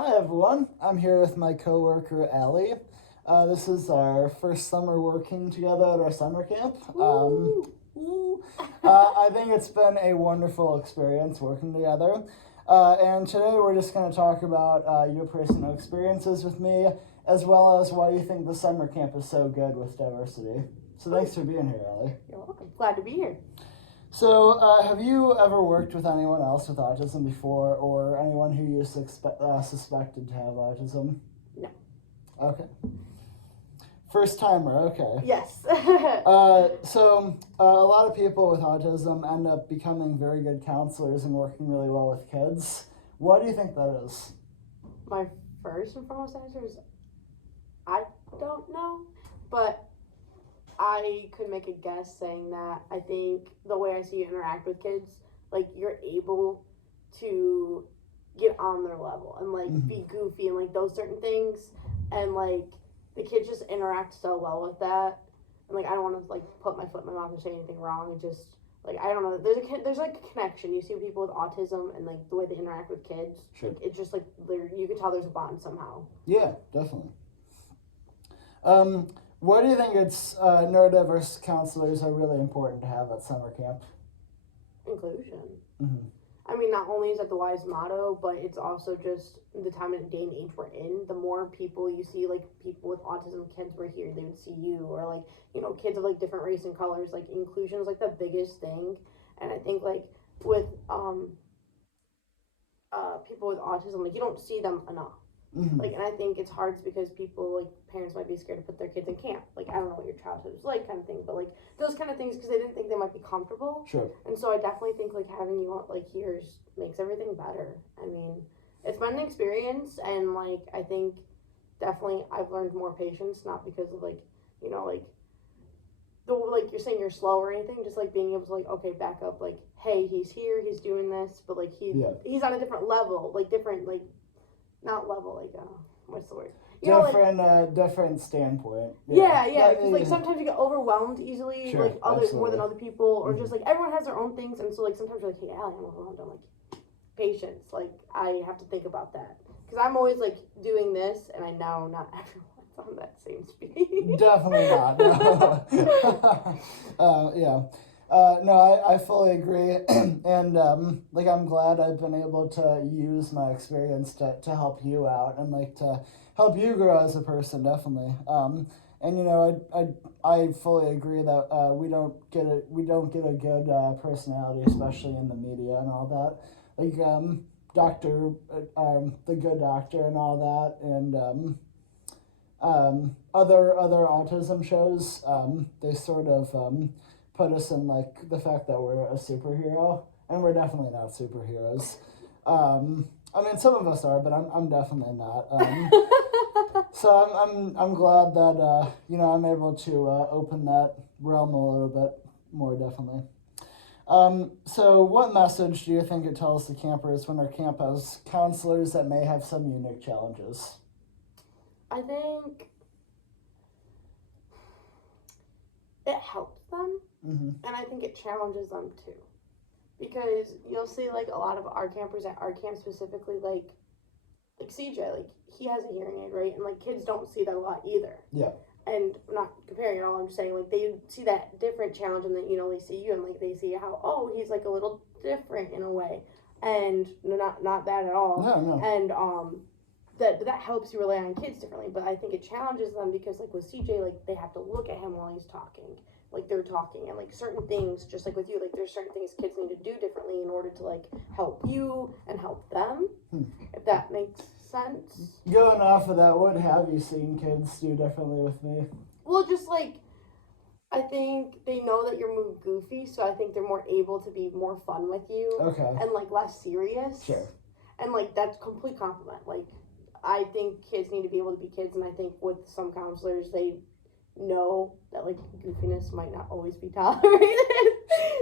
Hi everyone, I'm here with my coworker Allie. This is our first summer working together at our summer camp. I think it's been a wonderful experience working together. And today we're just going to talk about your personal experiences with me, as well as why you think the summer camp is so good with diversity. So thanks for being here, Allie. You're welcome. Glad to be here. So, have you ever worked with anyone else with autism before, or anyone who you suspected to have autism? No. Okay. First timer, okay. Yes. So, a lot of people with autism end up becoming very good counselors and working really well with kids. Why do you think that is? My first and foremost answer is I don't know, but I could make a guess saying that I think the way I see you interact with kids, like you're able to get on their level and like be goofy and like those certain things, and like the kids just interact so well with that. And like I don't want to like put my foot in my mouth and say anything wrong. It just like I don't know. There's like a connection. You see people with autism and like the way they interact with kids. Sure. Like, it's just like you can tell there's a bond somehow. Yeah, definitely. What do you think neurodiverse counselors are really important to have at summer camp? Inclusion. Mm-hmm. I mean, not only is that the wise motto, but it's also just the time and day and age we're in. The more people you see, like people with autism, kids were here, they would see you, or like, you know, kids of like different race and colors. Like inclusion is like the biggest thing, and I think like with people with autism, like you don't see them enough. Mm-hmm. Like, and I think it's hard because people, like, parents might be scared to put their kids in camp. Like, I don't know what your childhood was like, kind of thing. But, like, those kind of things because they didn't think they might be comfortable. Sure. And so I definitely think, like, having you, like, here makes everything better. I mean, it's been an experience. And, like, I think definitely I've learned more patience, not because of, like, you know, like you're saying you're slow or anything, just, like, being able to, like, okay, back up, like, hey, he's here, he's doing this. But, like, he's on a different level, like, different, like, not level, like, what's the word? Different standpoint. Yeah, because, like, sometimes you get overwhelmed easily, sure, like, others absolutely. more than other people, or just, like, everyone has their own things, and so, like, sometimes you're like, hey, Allie, I'm overwhelmed. I'm like, patience. Like, I have to think about that. Because I'm always, like, doing this, and I know not everyone's on that same speed. Definitely not, no. Yeah. No, I fully agree, and like I'm glad I've been able to use my experience to help you out and like to help you grow as a person, definitely. And you know, I fully agree that we don't get a good personality, especially in the media and all that. Like Doctor, the Good Doctor, and all that, and other autism shows, they sort of put us in like the fact that we're a superhero, and we're definitely not superheroes. I mean, some of us are, but I'm definitely not. So I'm glad that you know, I'm able to open that realm a little bit more, definitely. So what message do you think it tells the campers when our camp has counselors that may have some unique challenges? I think it helps them, and I think it challenges them too, because you'll see like a lot of our campers at our camp specifically, like CJ, like he has a hearing aid, right? And like kids don't see that a lot either. Yeah. And I'm not comparing at all. I'm just saying like they see that different challenge, and then you know they see you and like they see how he's like a little different in a way, and not that at all. No. And that helps you rely on kids differently, but I think it challenges them because like with CJ, like they have to look at him while he's talking, like they're talking, and like certain things, just like with you, like there's certain things kids need to do differently in order to like help you and help them, if that makes sense. Going off of that, what have you seen kids do differently with me? Well, just like I think they know that you're moving goofy, so I think they're more able to be more fun with you, and like less serious. Sure. And like that's complete compliment. Like I think kids need to be able to be kids, and I think with some counselors, they know that like goofiness might not always be tolerated.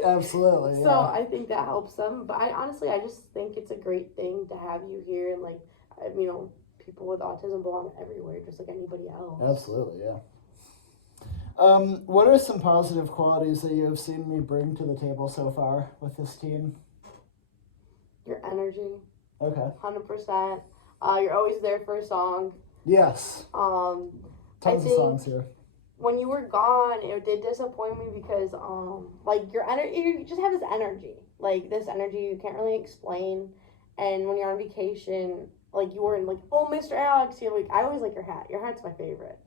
Absolutely. So I think that helps them. But I just think it's a great thing to have you here, and like you know, people with autism belong everywhere, just like anybody else. Absolutely, yeah. What are some positive qualities that you have seen me bring to the table so far with this team? Your energy. Okay. 100%. You're always there for a song. Yes. Tons of songs here. When you were gone, it did disappoint me because, like, your energy, you just have this energy. Like, this energy you can't really explain. And when you're on vacation, like, you weren't like, oh, Mr. Alex, you're like, I always like your hat. Your hat's my favorite.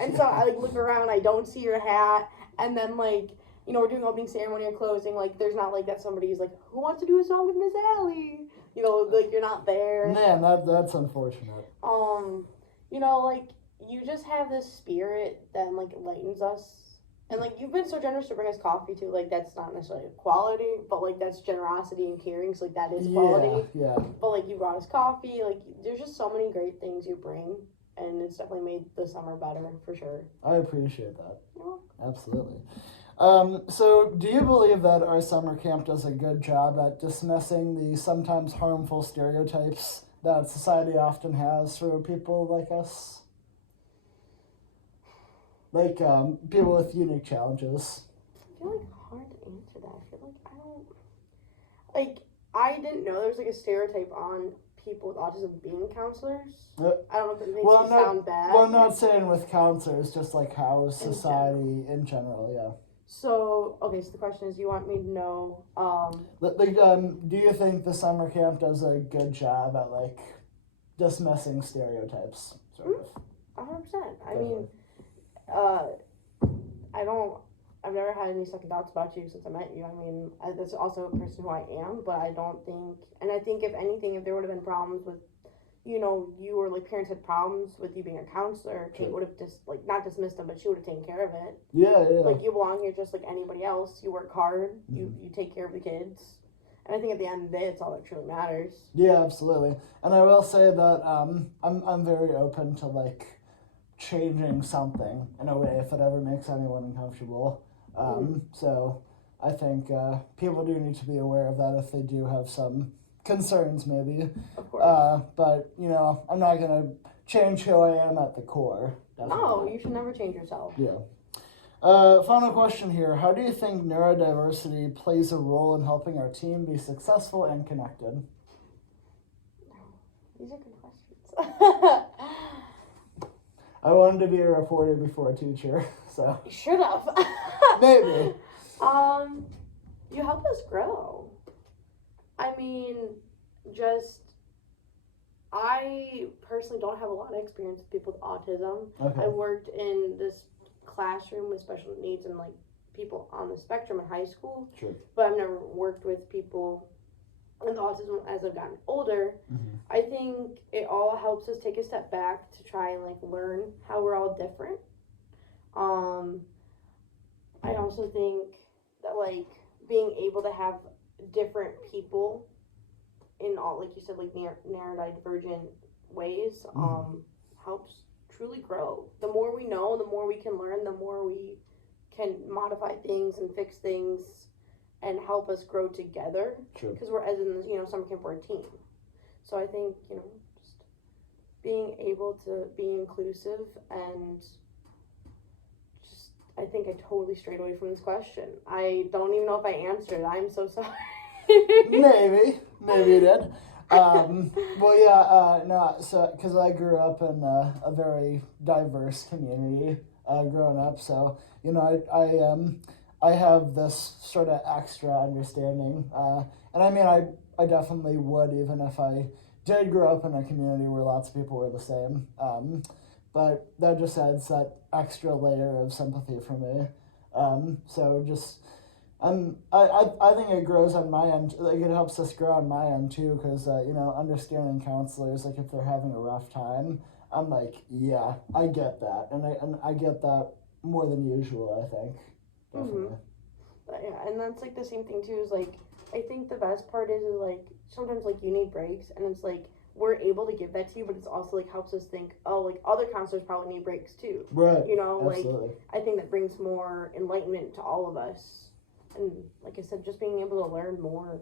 And so I, like, look around, I don't see your hat. And then, like, you know, we're doing opening ceremony or closing. Like, there's not, like, that somebody's like, who wants to do a song with Miss Allie? You know, like, you're not there. Man, that's unfortunate. You know, like, you just have this spirit that, like, lightens us. And, like, you've been so generous to bring us coffee, too. Like, that's not necessarily quality, but, like, that's generosity and caring. So, like, that is quality. Yeah. But, like, you brought us coffee. Like, there's just so many great things you bring. And it's definitely made the summer better, for sure. I appreciate that. Yeah. Absolutely. So, do you believe that our summer camp does a good job at dismissing the sometimes harmful stereotypes that society often has for people like us? Like, people with unique challenges. I feel like hard to answer that. I feel like I didn't know there was, like, a stereotype on people with autism being counselors. I don't know if it makes you sound bad. Well, I'm not saying with counselors, just, like, how society in general, yeah. So, okay, so the question is, you want me to know, do you think the summer camp does a good job at, like, dismissing stereotypes, sort of? 100%. I mean, I've never had any second thoughts about you since I met you. I mean, that's also a person who I am, but I don't think, and I think if anything, if there would have been problems with, you know, you or, like, parents had problems with you being a counselor, Kate would have just, like, not dismissed them, but she would have taken care of it. Yeah. Like, you belong here just like anybody else. You work hard. You take care of the kids. And I think at the end of the day, it's all that truly matters. Yeah, absolutely. And I will say that I'm very open to, like, changing something in a way if it ever makes anyone uncomfortable. So I think people do need to be aware of that if they do have some concerns, maybe. Of course. But, you know, I'm not going to change who I am at the core. Definitely. No, you should never change yourself. Yeah. Final question here. How do you think neurodiversity plays a role in helping our team be successful and connected? These are good questions. I wanted to be a reporter before a teacher, so. You should have. Maybe. You help us grow. I mean, I personally don't have a lot of experience with people with autism. Okay. I worked in this classroom with special needs and, like, people on the spectrum in high school. Sure. But I've never worked with people with autism as I've gotten older. I think it all helps us take a step back to try and, like, learn how we're all different. I also think that, like, being able to have different people in all, like you said, like, neurodivergent ways helps truly grow. The more we know, the more we can learn, the more we can modify things and fix things and help us grow together. Because we're, as in, you know, summer camp, we're a team. So I think, you know, just being able to be inclusive and just, I think I totally strayed away from this question. I don't even know if I answered it. I'm so sorry. Maybe you did. Well, yeah, no, so, because I grew up in a very diverse community growing up, so, you know, I have this sort of extra understanding, and I mean, I definitely would, even if I did grow up in a community where lots of people were the same, but that just adds that extra layer of sympathy for me, so just, I think it grows on my end, like, it helps us grow on my end, too, because, you know, understanding counselors, like, if they're having a rough time, I'm like, yeah, I get that, and I get that more than usual, I think. Definitely. Yeah, and that's, like, the same thing too, is, like, I think the best part is like, sometimes, like, you need breaks, and it's like, we're able to give that to you, but it's also, like, helps us think, oh, like, other counselors probably need breaks too. Right. You know, Absolutely. Like, I think that brings more enlightenment to all of us, and like I said, just being able to learn more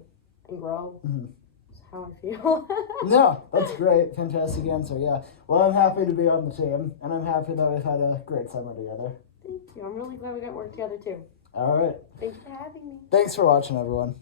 and grow is how I feel. No, that's great. Fantastic answer, yeah. Well, I'm happy to be on the team, and I'm happy that we've had a great summer together. Thank you. I'm really glad we got to work together too. All right. Thank you for having me. Thanks for watching, everyone.